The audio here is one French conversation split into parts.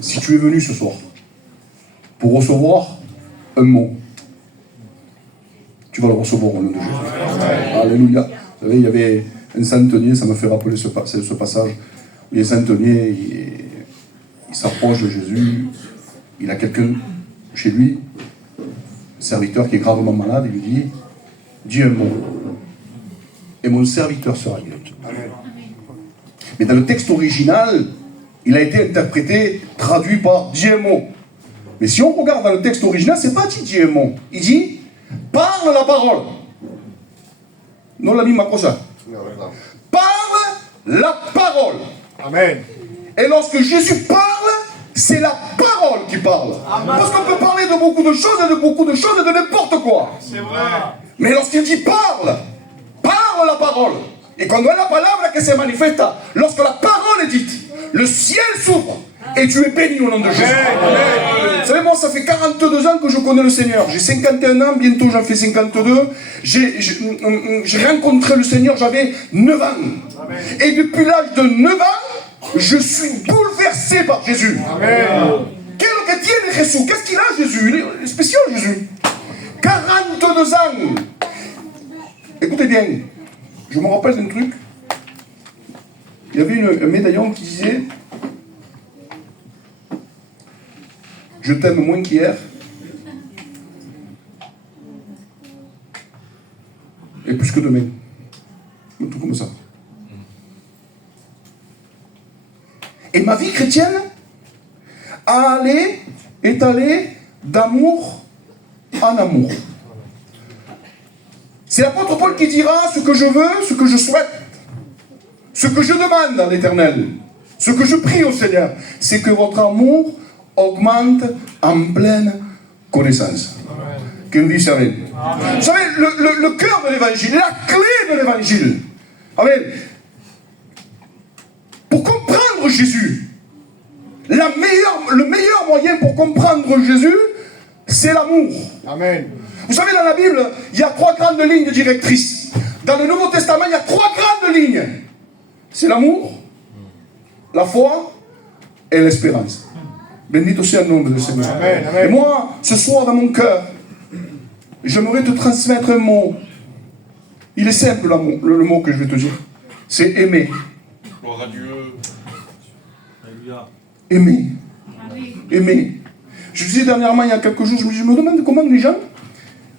si tu es venu ce soir pour recevoir un mot, tu vas le recevoir au nom de Jésus. Alléluia. Vous savez, il y avait un centenier, ça me fait rappeler ce passage, où il y a un centenier, il s'approche de Jésus, il a quelqu'un chez lui, un serviteur qui est gravement malade, il lui dit, dis un mot, et mon serviteur sera guéri. Mais dans le texte original, il a été interprété, traduit par dis un mot. Mais si on regarde dans le texte original, c'est pas dit dis un mot. Il dit parle la parole. Non l'ami Makosa. Parle la parole. Amen. Et lorsque Jésus parle, c'est la parole qui parle. Amen. Parce qu'on peut parler de beaucoup de choses et de n'importe quoi. C'est vrai. Mais lorsqu'il dit parle la parole. Et cuando es la palabra que se manifiesta, lorsque la parole est dite, le ciel s'ouvre et tu es béni au nom de Jésus. Vous savez, moi, ça fait 42 ans que je connais le Seigneur. J'ai 51 ans, bientôt j'en fais 52. J'ai rencontré le Seigneur, j'avais 9 ans. Amen. Et depuis l'âge de 9 ans, je suis bouleversé par Jésus. Qu'est-ce que tiene Jésus? Qu'est-ce qu'il a, Jésus? Il est spécial, Jésus. 42 ans. Écoutez bien. Je me rappelle d'un truc. Il y avait un médaillon qui disait « Je t'aime moins qu'hier. Et plus que demain. » Un truc comme ça. Et ma vie chrétienne est allée d'amour en amour. C'est l'apôtre Paul qui dira ce que je veux, ce que je souhaite, ce que je demande à l'Éternel, ce que je prie au Seigneur, c'est que votre amour augmente en pleine connaissance. Que nous dit Amen. Vous savez, le cœur de l'Évangile, la clé de l'Évangile, Amen. Pour comprendre Jésus, le meilleur moyen pour comprendre Jésus, c'est l'amour. Amen. Vous savez, dans la Bible, il y a 3 grandes lignes directrices. Dans le Nouveau Testament, il y a 3 grandes lignes. C'est l'amour, la foi et l'espérance. Bendito sea le nom du Seigneur. Amen, amen. Et moi, ce soir, dans mon cœur, j'aimerais te transmettre un mot. Il est simple, le mot que je vais te dire. C'est aimer. Gloire à Dieu. Aimer. Aimer. Je disais dernièrement, il y a quelques jours, je me demande comment les gens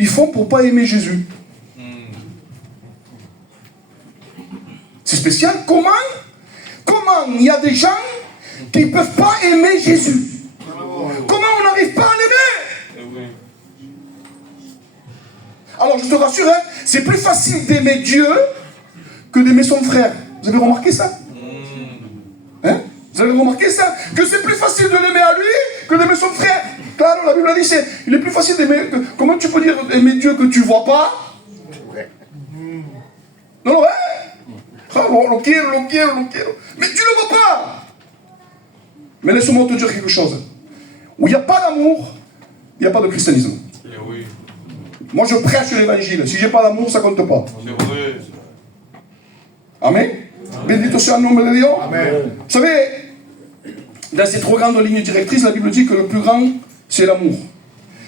ils font pour ne pas aimer Jésus. C'est spécial. Comment il y a des gens qui ne peuvent pas aimer Jésus? Comment on n'arrive pas à l'aimer? Alors je te rassure, hein, c'est plus facile d'aimer Dieu que d'aimer son frère. Vous avez remarqué ça? Hein? Vous avez remarqué ça? Que c'est plus facile de l'aimer à lui que d'aimer son frère. Claro, la Bible a dit, il est plus facile d'aimer... Comment tu peux dire aimer Dieu que tu ne vois pas? Non, hein? Lo quiero. Mais tu ne le vois pas. Mais laisse-moi te dire quelque chose. Où il n'y a pas d'amour, il n'y a pas de christianisme. Oui. Moi, je prêche l'évangile. Si je n'ai pas d'amour, ça ne compte pas. C'est vrai. Amen. Bendito sea el nombre de Dios. Amen. Vous savez, dans ces 3 grandes lignes directrices, la Bible dit que le plus grand, c'est l'amour.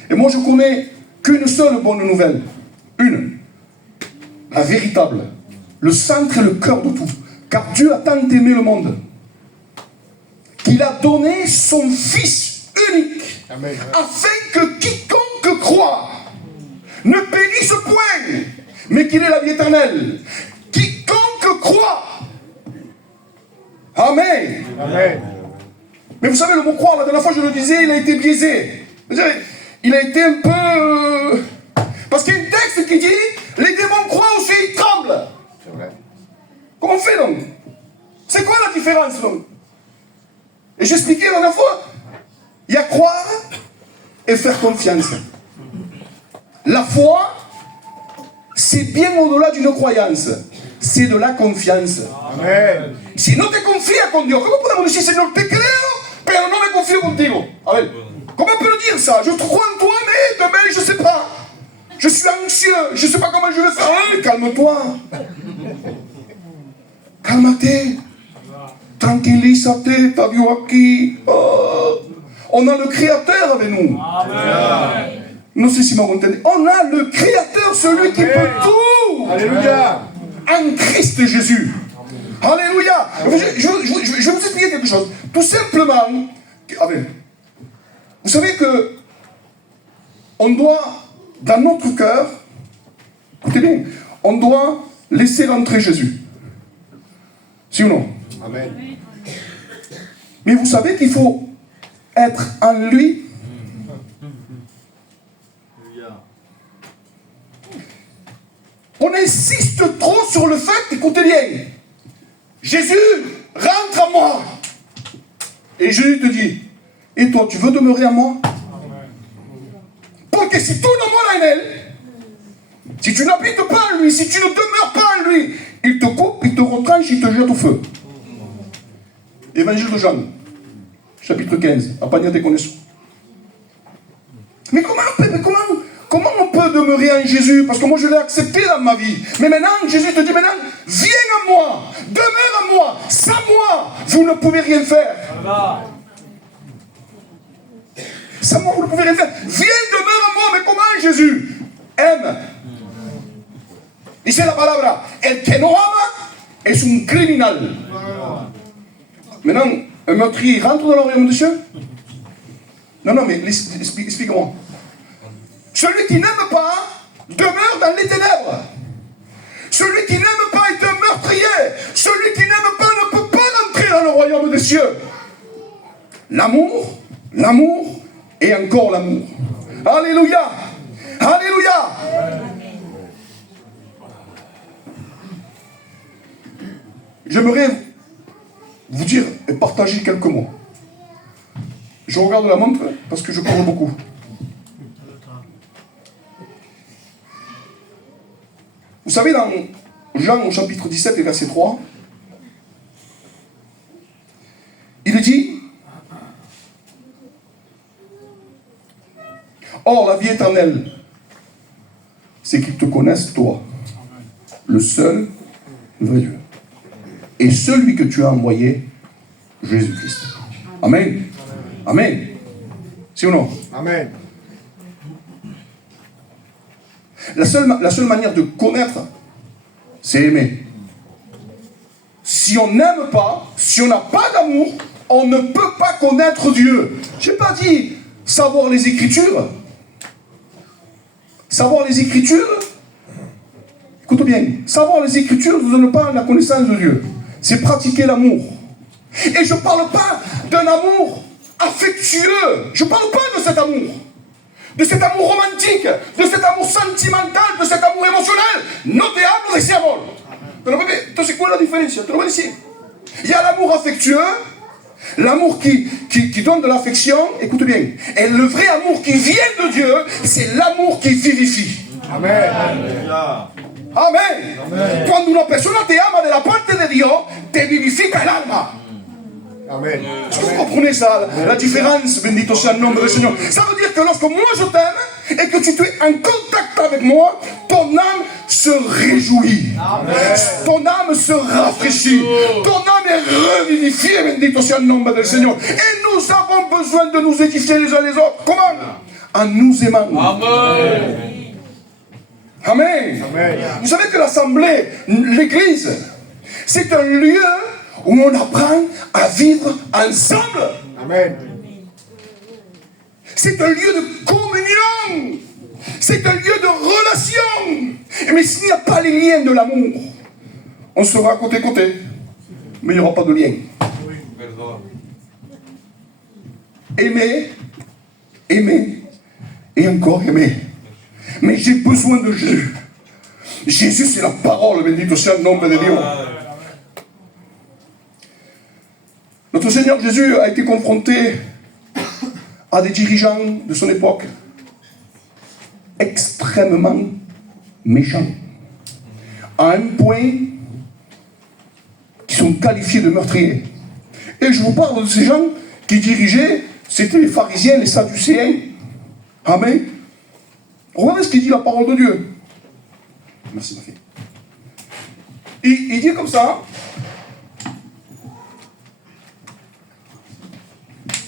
Et moi, je connais qu'une seule bonne nouvelle. Une. La véritable. Le centre et le cœur de tout. Car Dieu a tant aimé le monde qu'il a donné son Fils unique. Amen. Afin que quiconque croit ne périsse point, mais qu'il ait la vie éternelle. Quiconque croit. Amen. Amen. Mais vous savez, le mot croire, la dernière fois je le disais, il a été biaisé. Il a été un peu... Parce qu'il y a un texte qui dit, les démons croient aussi, ils tremblent. C'est vrai. Comment on fait donc? C'est quoi la différence donc? Et j'expliquais la dernière fois, il y a croire et faire confiance. La foi, c'est bien au-delà d'une croyance. C'est de la confiance. Amen. Si no te confías con Dios, ¿cómo podemos decir, Señor, te creo, pero no me confío contigo? A ver, comment on peut le dire ça? Je crois en toi, mais demain, je ne sais pas. Je suis anxieux, je ne sais pas comment je vais faire. Hey, calme-toi. Cálmate. Tranquilízate, está Dios aquí. Oh. On a le Créateur avec nous. Amen. Nous, c'est si on a le Créateur, celui qui peut tout. Alléluia. En Christ Jésus. Alléluia. Je vais vous expliquer quelque chose. Tout simplement, vous savez que on doit, dans notre cœur, écoutez bien, on doit laisser rentrer Jésus. Si ou non? Amen. Mais vous savez qu'il faut être en lui. On insiste trop sur le fait, écoutez bien, Jésus, rentre en moi. Et Jésus te dit, et toi, tu veux demeurer en moi? Parce que si tu demeures en elle, si tu n'habites pas en lui, si tu ne demeures pas en lui, il te coupe, il te retranche, il te jette au feu. Évangile de Jean, chapitre 15, à Pagna des connaissances. Mais comment on peut demeurer en Jésus? Parce que moi je l'ai accepté dans ma vie. Mais maintenant, Jésus te dit maintenant, viens à moi, demeure en moi, sans moi, vous ne pouvez rien faire. Sans moi, vous ne pouvez rien faire. Viens, demeure en moi, mais comment Jésus? Aime. Dice la palabra, el que no ama es un criminal. Maintenant, un meurtrier rentre dans le royaume des cieux? Non, mais explique-moi. Celui qui n'aime pas demeure dans les ténèbres. Celui qui n'aime pas est un meurtrier. Celui qui n'aime pas ne peut pas entrer dans le royaume des cieux. L'amour et encore l'amour. Alléluia. Alléluia. J'aimerais vous dire et partager quelques mots. Je regarde la montre parce que je cours beaucoup. Vous savez, dans Jean au chapitre 17 et verset 3, il dit, or la vie éternelle, c'est qu'ils te connaissent, toi, le seul vrai Dieu, et celui que tu as envoyé, Jésus-Christ. Amen. Amen. Si ou non? Amen. La seule manière de connaître, c'est aimer. Si on n'aime pas, si on n'a pas d'amour, on ne peut pas connaître Dieu. Je n'ai pas dit savoir les Écritures. Savoir les Écritures, écoute bien, savoir les Écritures ne vous donne pas la connaissance de Dieu. C'est pratiquer l'amour. Et je ne parle pas d'un amour affectueux. Je ne parle pas de cet amour. De cet amour romantique, de cet amour sentimental, de cet amour émotionnel. No te hablo de ese amor. Entonces, ¿cuál es la diferencia? Te lo voy a decir. Il y a l'amour affectueux, l'amour qui donne de l'affection, écoute bien. Et le vrai amour qui vient de Dieu, c'est l'amour qui vivifie. Amen. Amén. Amén. Cuando una persona te ama de la parte de Dios, te vivifica el alma. Amen. Est-ce que vous comprenez ça, la différence? Bendito sea le nom du Seigneur. Ça veut dire que lorsque moi je t'aime et que tu es en contact avec moi, ton âme se réjouit. Amen. Ton âme se rafraîchit. Ton âme est revivifiée. Bendito sea le nom du Seigneur. Et nous avons besoin de nous édifier les uns les autres. Comment? En nous aimant. Amen. Amen. Amen. Vous savez que l'assemblée, l'église, c'est un lieu où on apprend à vivre ensemble. Amen. C'est un lieu de communion. C'est un lieu de relation. Mais s'il n'y a pas les liens de l'amour, on sera côté-côté, mais il n'y aura pas de lien. Aimer, et encore aimer. Mais j'ai besoin de Jésus. Jésus, c'est la parole, bendito sea le nom de Dieu. Notre Seigneur Jésus a été confronté à des dirigeants de son époque extrêmement méchants, à un point qui sont qualifiés de meurtriers. Et je vous parle de ces gens qui dirigeaient, c'était les pharisiens, les sadducéens. Amen. Regardez ce qu'il dit la parole de Dieu. Merci ma fille. Il dit comme ça.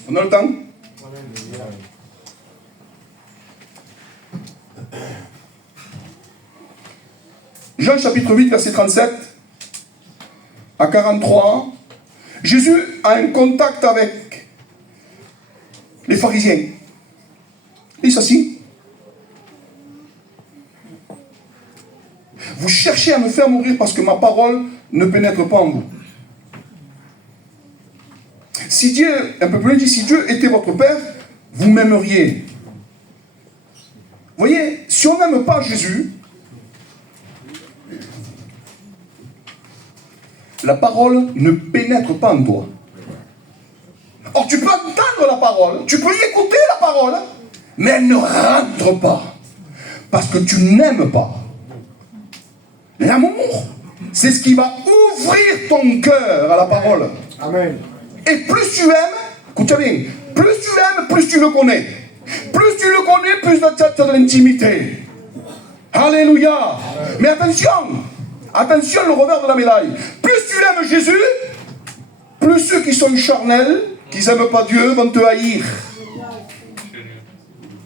On a le temps? Jean chapitre 8, verset 37 à 43, Jésus a un contact avec les pharisiens. Il s'assit. Vous cherchez à me faire mourir parce que ma parole ne pénètre pas en vous. Si Dieu, un peu plus loin, dit, si Dieu était votre Père, vous m'aimeriez. Vous voyez, si on n'aime pas Jésus, la parole ne pénètre pas en toi. Or, tu peux entendre la parole, tu peux y écouter la parole, mais elle ne rentre pas. Parce que tu n'aimes pas. L'amour, c'est ce qui va ouvrir ton cœur à la parole. Amen. Et plus tu aimes, écoute bien, plus tu aimes, plus tu le connais. Plus tu le connais, plus tu as de l'intimité. Alléluia. Amen. Mais attention le revers de la médaille. Plus tu aimes Jésus, plus ceux qui sont charnels, qui n'aiment pas Dieu, vont te haïr.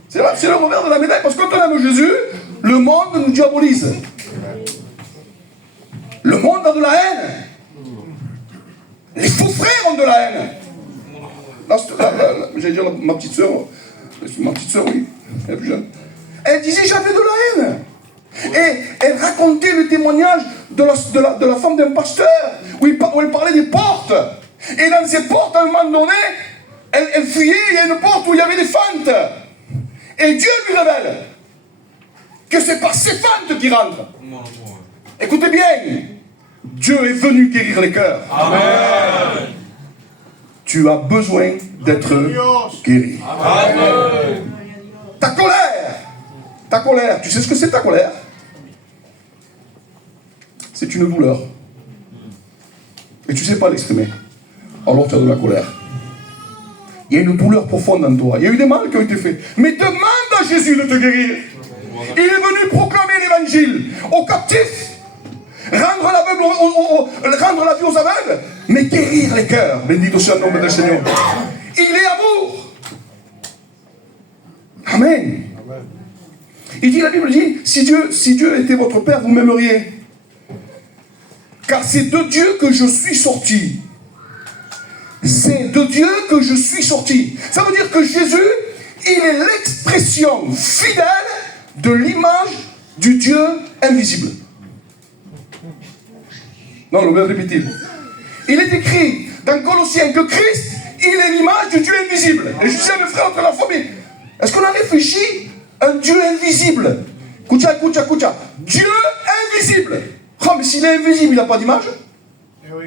C'est vrai, c'est le revers de la médaille, parce que quand on aime Jésus, le monde nous diabolise. Le monde a de la haine. Les faux frères ont de la haine. J'allais dire ma petite soeur, oui, elle est plus jeune. Elle disait j'avais de la haine. Et elle racontait le témoignage de la femme d'un pasteur, où elle parlait des portes. Et dans ces portes, à un moment donné, elle fuyait, il y a une porte où il y avait des fentes. Et Dieu lui révèle que c'est par ces fentes qu'il rentre. Écoutez bien, Dieu est venu guérir les cœurs. Amen. Tu as besoin d'être guéri. Amen. Ta colère, tu sais ce que c'est ta colère? C'est une douleur. Et tu ne sais pas l'exprimer. Alors tu as de la colère. Il y a une douleur profonde en toi. Il y a eu des mal qui ont été faits. Mais demande à Jésus de te guérir. Il est venu proclamer l'évangile aux captifs. Rendre la vue aux aveugles, mais guérir les cœurs. Bendito soit le nom du Seigneur. Il est amour. Amen. Il dit, la Bible dit, si Dieu était votre Père, vous m'aimeriez. Car c'est de Dieu que je suis sorti. C'est de Dieu que je suis sorti. Ça veut dire que Jésus, il est l'expression fidèle de l'image du Dieu invisible. Non, le verbe répété. Il est écrit dans Colossiens que Christ, il est l'image du Dieu invisible. Et je disais à mes frères entre la famille, est-ce qu'on a réfléchi à un Dieu invisible? Écoutez. Dieu invisible. Oh, mais s'il est invisible, il n'a pas d'image? Eh oui.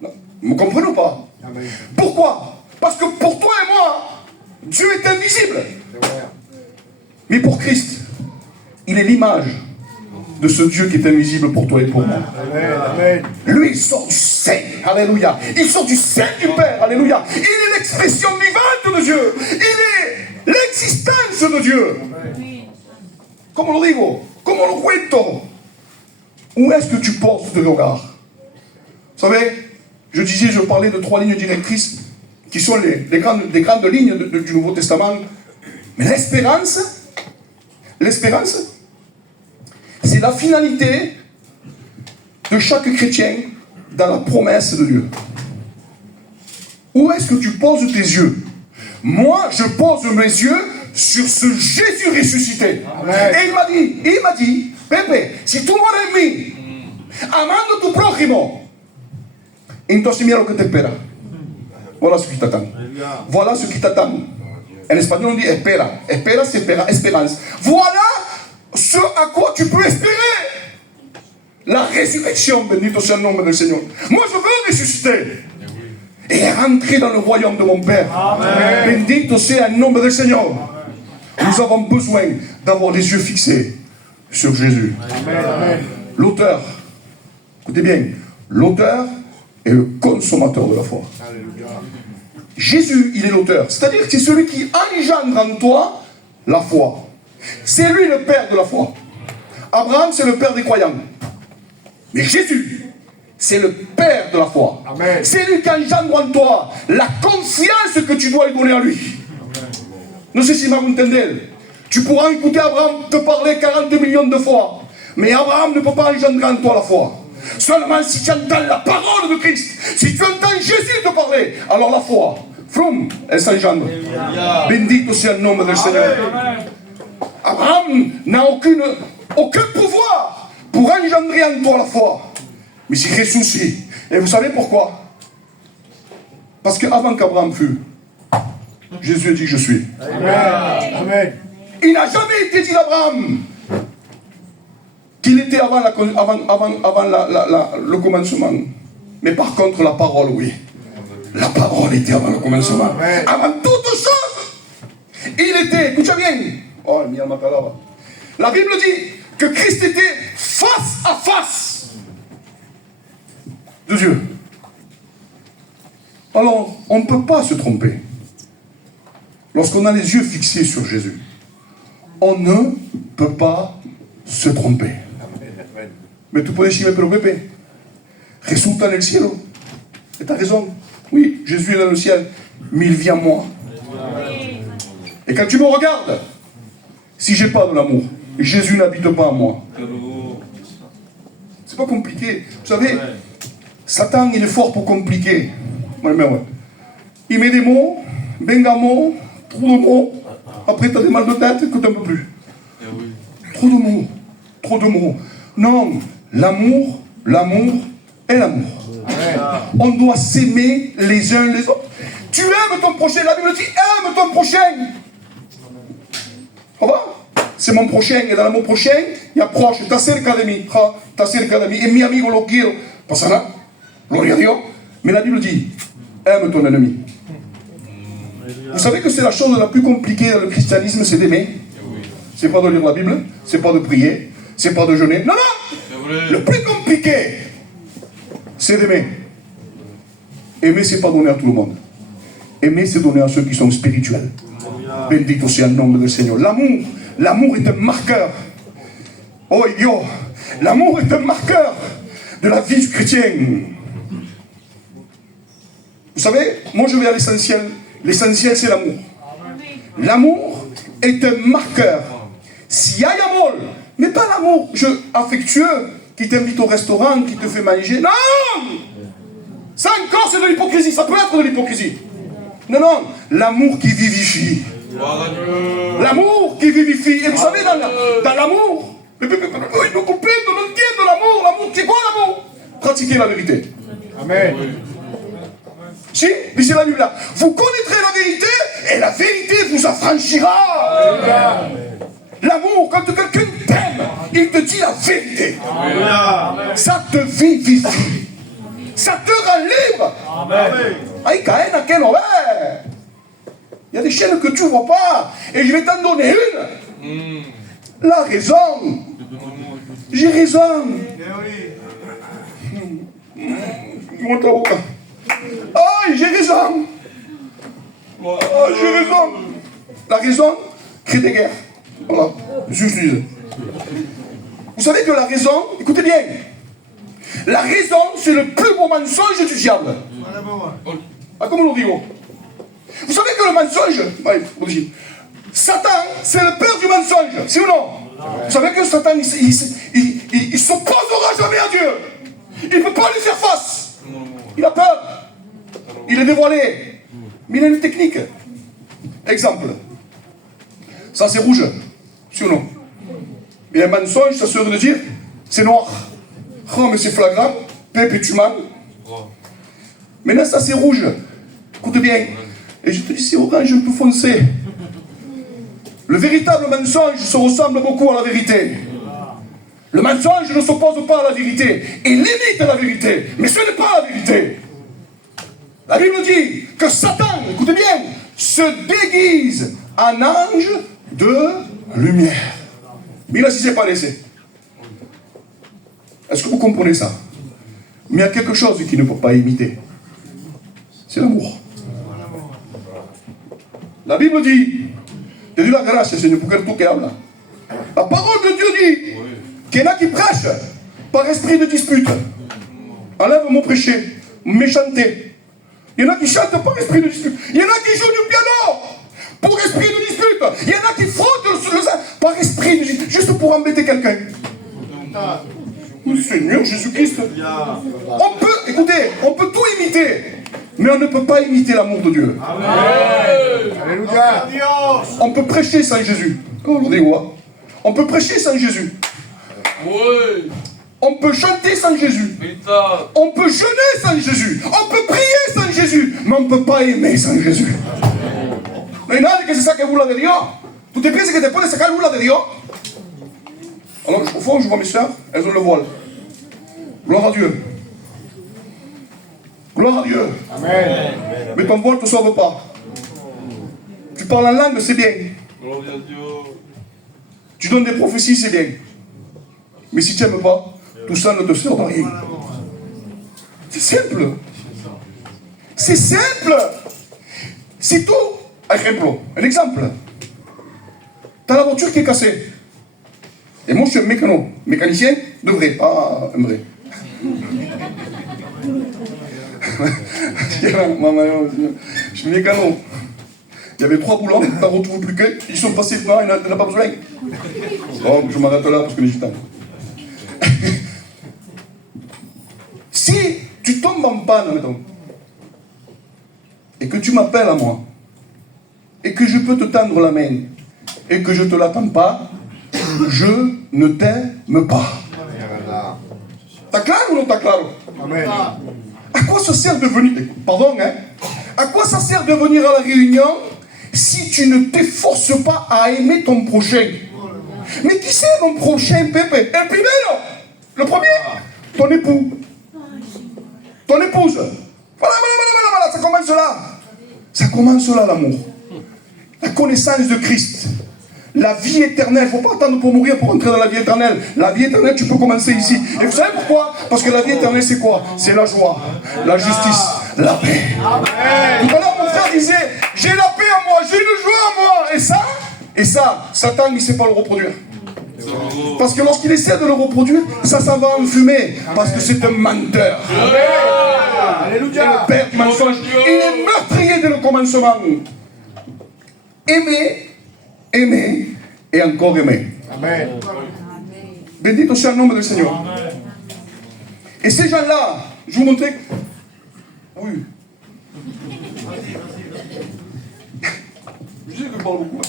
Non, vous comprenez ou pas? Amen. Pourquoi? Parce que pour toi et moi, Dieu est invisible. Mais pour Christ, il est l'image de ce Dieu qui est invisible pour toi et pour moi. Amen. Amen. Lui, il sort du sein. Alléluia. Il sort du sein du Père. Alléluia. Il est l'expression vivante de Dieu. Il est l'existence de Dieu. Comment lo digo? Comment lo cuento? Où est-ce que tu portes tes regards? Vous savez, je parlais de 3 lignes directrices qui sont les grandes lignes du Nouveau Testament. Mais l'espérance, c'est la finalité de chaque chrétien dans la promesse de Dieu. Où est-ce que tu poses tes yeux? Moi, je pose mes yeux sur ce Jésus ressuscité. Amen. Et il m'a dit, Pepe, si tu mueres en mí, amando tu prójimo, entonces mira lo que te espera. Voilà ce qui t'attend. Voilà ce qui t'attend. En espagnol on dit espera. Espera, c'est espérance. Voilà ce à quoi tu peux espérer. La résurrection, bendito soit le nom du Seigneur. Moi, je veux ressusciter et rentrer dans le royaume de mon Père. Amen. Bendito sea le nom du Seigneur. Nous avons besoin d'avoir les yeux fixés sur Jésus. Amen. L'auteur, écoutez bien, l'auteur est le consommateur de la foi. Alléluia. Jésus, il est l'auteur. C'est-à-dire que c'est celui qui engendre en toi la foi. C'est lui le père de la foi. Abraham, c'est le père des croyants. Mais Jésus, c'est le père de la foi. Amen. C'est lui qui engendre en toi la confiance que tu dois lui donner à lui. No sé si me hago entender. Tu pourras écouter Abraham te parler 42 millions de fois. Mais Abraham ne peut pas engendrer en toi la foi. Seulement si tu entends la parole de Christ, si tu entends Jésus te parler, alors la foi, froum, elle s'engendre. Bendito sea le nom du Seigneur. Abraham n'a aucun pouvoir pour engendrer en toi la foi. Mais c'est ressuscité. Et vous savez pourquoi? Parce qu'avant qu'Abraham fût, Jésus a dit je suis. Amen. Il n'a jamais été dit d'Abraham qu'il était avant le commencement. Mais par contre, la parole, oui. La parole était avant le commencement. Amen. Avant toute chose, il était, écoutez bien. Oh, la Bible dit que Christ était face à face de Dieu. Alors, on ne peut pas se tromper. Lorsqu'on a les yeux fixés sur Jésus, on ne peut pas se tromper. Mais tu peux decirme, pero Pepe, resulta en el cielo. Et tu as raison. Oui, Jésus est dans le ciel, mais il vit en moi. Et quand tu me regardes, si je n'ai pas de l'amour, Jésus n'habite pas en moi. C'est pas compliqué. Vous savez, Satan, il est fort pour compliquer. Il met des mots, bengamo, trop de mots. Après, tu as des mal de tête que tu n'en peux plus. Trop de mots. Trop de mots. Non, l'amour est l'amour. On doit s'aimer les uns les autres. Tu aimes ton prochain. La Bible dit aime ton prochain. Ça va? C'est mon prochain. Et dans l'amour prochain, il y a proche. T'as cerca de mí. T'as cerca de mí. Et mi amigo lo quiero. Pas ça, gloria a Dios. Mais la Bible dit aime ton ennemi. Vous savez que c'est la chose la plus compliquée dans le christianisme, c'est d'aimer. C'est pas de lire la Bible, c'est pas de prier, c'est pas de jeûner. Non, non! Le plus compliqué, c'est d'aimer. Aimer, c'est pas donner à tout le monde. Aimer, c'est donner à ceux qui sont spirituels. Bendito sea le nom du Seigneur. L'amour est un marqueur. Oh Dieu, l'amour est un marqueur de la vie du chrétien. Vous savez, moi je vais à l'essentiel. L'essentiel, c'est l'amour. L'amour est un marqueur. S'il y a l'amour, mais pas l'amour affectueux qui t'invite au restaurant, qui te fait manger. Non! Ça encore, c'est de l'hypocrisie. Ça peut être de l'hypocrisie. Non, non. L'amour qui vivifie. L'amour qui vivifie. Et vous savez, dans l'amour, il me couper de l'entier de l'amour. L'amour, c'est quoi l'amour? Pratiquer la vérité. Amen. Si, mais c'est la nuit là. Vous connaîtrez la vérité et la vérité vous affranchira. L'amour, quand quelqu'un t'aime, il te dit la vérité. Amen. Ça te vivifie. Ça te rend libre. Aïe, Caïn, à quel horaire? Il y a des chaînes que tu ne vois pas. Et je vais t'en donner une. La raison. J'ai raison. Ah, j'ai raison. Ah, j'ai raison. La raison crée des guerres. Voilà. Je dis. Vous savez que la raison, écoutez bien, la raison, c'est le plus beau mensonge du diable. Ah, comment on dit? Vous savez que le mensonge, Satan, c'est le père du mensonge, c'est ou non? Vous savez que Satan, il s'opposera jamais à Dieu. Il ne peut pas lui faire face. Il a peur. Il est dévoilé. Mais il a une technique. Exemple. Ça, c'est rouge. Si ou non? Et un mensonge, ça serait de dire, c'est noir. Oh, mais c'est flagrant. Perpétuellement. Maintenant, ça, c'est rouge. Écoute bien. Et je te dis, c'est orange un peu foncé. Le véritable mensonge se ressemble beaucoup à la vérité. Le mensonge ne s'oppose pas à la vérité. Il limite la vérité. Mais ce n'est pas la vérité. La Bible dit que Satan, écoutez bien, se déguise en ange de lumière. Mais là, si ce n'est pas laissé. Est-ce que vous comprenez ça? Mais il y a quelque chose qui ne peut pas imiter. C'est l'amour. La Bible dit, te dis la grâce, Seigneur, pour que tu habla. La parole de Dieu dit qu'il y en a qui prêchent par esprit de dispute. Enlève mon prêcher, méchanté. Il y en a qui chantent par esprit de dispute. Il y en a qui jouent du piano pour esprit de dispute. pour embêter quelqu'un. Seigneur Jésus-Christ. On peut, écoutez, on peut tout imiter, mais on ne peut pas imiter l'amour de Dieu. Alléluia. On peut prêcher sans Jésus. On peut prêcher sans Jésus. On peut chanter sans Jésus. On peut jeûner sans Jésus. On peut prier sans Jésus. Mais on ne peut pas aimer sans Jésus. No hay nadie que se saque burla de Dios. ¿Tú te piensas que te puedes sacar burla de Dios? Alors, au fond, je vois mes soeurs, elles ont le voile. Gloire à Dieu. Gloire à Dieu. Amen. Mais ton voile ne te sauve pas. Tu parles en langue, c'est bien. Tu donnes des prophéties, c'est bien. Mais si tu n'aimes pas, tout ça ne te sert de rien. C'est simple. C'est simple. C'est tout. Un exemple. Tu as la voiture qui est cassée. Et moi, je suis un mécanicien de vrai, pas un vrai. Je suis mécano. Il y avait 3 boulons, tu n'en retrouves plus qu'un. Ils sont passés devant, il n'en a pas besoin. Bon, je m'arrête là parce que les gitans. Si tu tombes en panne, mettons, et que tu m'appelles à moi, et que je peux te tendre la main, et que je ne te l'attends pas, je ne t'aime pas. T'as clair ou non t'as clair? Amen. À quoi ça sert de venir? Pardon, hein? À quoi ça sert de venir à la réunion si tu ne t'efforces pas à aimer ton prochain? Mais qui c'est mon prochain, Pépé? El primero! Le premier? Ton époux. Ton épouse. Voilà, ça commence là. Ça commence là, l'amour. La connaissance de Christ. La vie éternelle. Il ne faut pas attendre pour mourir pour entrer dans la vie éternelle. La vie éternelle, tu peux commencer ici. Et vous savez pourquoi? Parce que la vie éternelle, c'est quoi? C'est la joie, la justice, la paix. Amen. Tout à l'heure, mon frère disait, j'ai la paix en moi, j'ai une joie en moi. Et ça, Satan, il ne sait pas le reproduire. Parce que lorsqu'il essaie de le reproduire, ça va en fumée. Parce que c'est un menteur. Alléluia. Le père du mensonge. Il est meurtrier dès le commencement. Aimer et encore aimer. Amen. Bendito sea el nombre del Seigneur. Amen. Et ces gens-là, je vous montrer. Oui. Je sais que je parle beaucoup.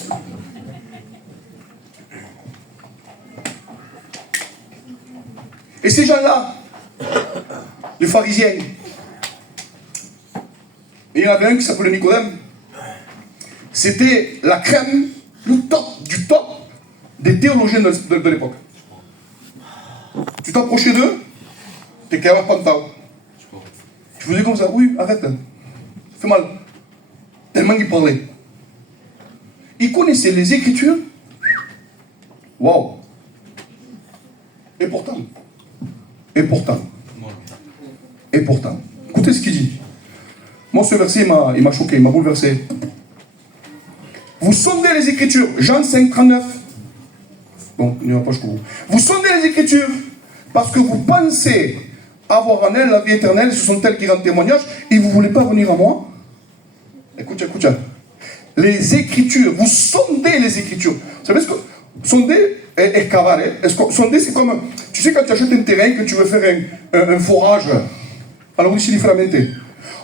Et ces gens-là, les pharisiens, et il y en avait un qui s'appelait Nicodème. C'était la crème, le top du top des théologiens de l'époque. Tu t'approchais d'eux, t'es capable de pantalon. Tu faisais comme ça, oui, arrête, ça fait mal. Tellement qu'il parlait. Il connaissait les Écritures. Waouh! Et pourtant, écoutez ce qu'il dit. Moi, ce verset, il m'a choqué, il m'a bouleversé. Vous sondez les Écritures, Jean 5, 39. Bon, il n'y aura pas jusqu'au bout. Vous sondez les Écritures parce que vous pensez avoir en elles la vie éternelle, ce sont elles qui rendent témoignage, et vous ne voulez pas venir à moi. Écoute. Les Écritures, vous sondez les Écritures. Vous savez ce que sonder est cavar. Sonder, c'est comme, tu sais, quand tu achètes un terrain, que tu veux faire un forage, alors ici, différemment,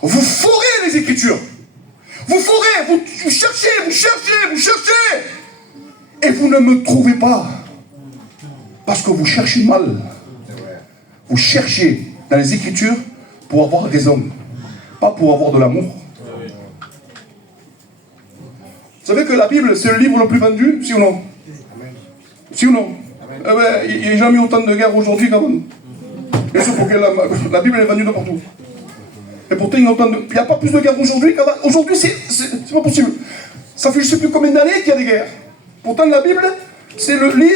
vous forez les Écritures. Vous forez, vous cherchez, et vous ne me trouvez pas. Parce que vous cherchez mal. Vous cherchez dans les Écritures pour avoir raison, pas pour avoir de l'amour. Vous savez que la Bible, c'est le livre le plus vendu, si ou non? Si ou non? Eh ben, il n'y a jamais autant de guerres aujourd'hui qu'avant. Et c'est pour que la Bible est vendue de partout. Et pourtant, il n'y a pas plus de guerres aujourd'hui qu'avant. Aujourd'hui, c'est pas possible. Ça fait je ne sais plus combien d'années qu'il y a des guerres. Pourtant, la Bible, c'est le livre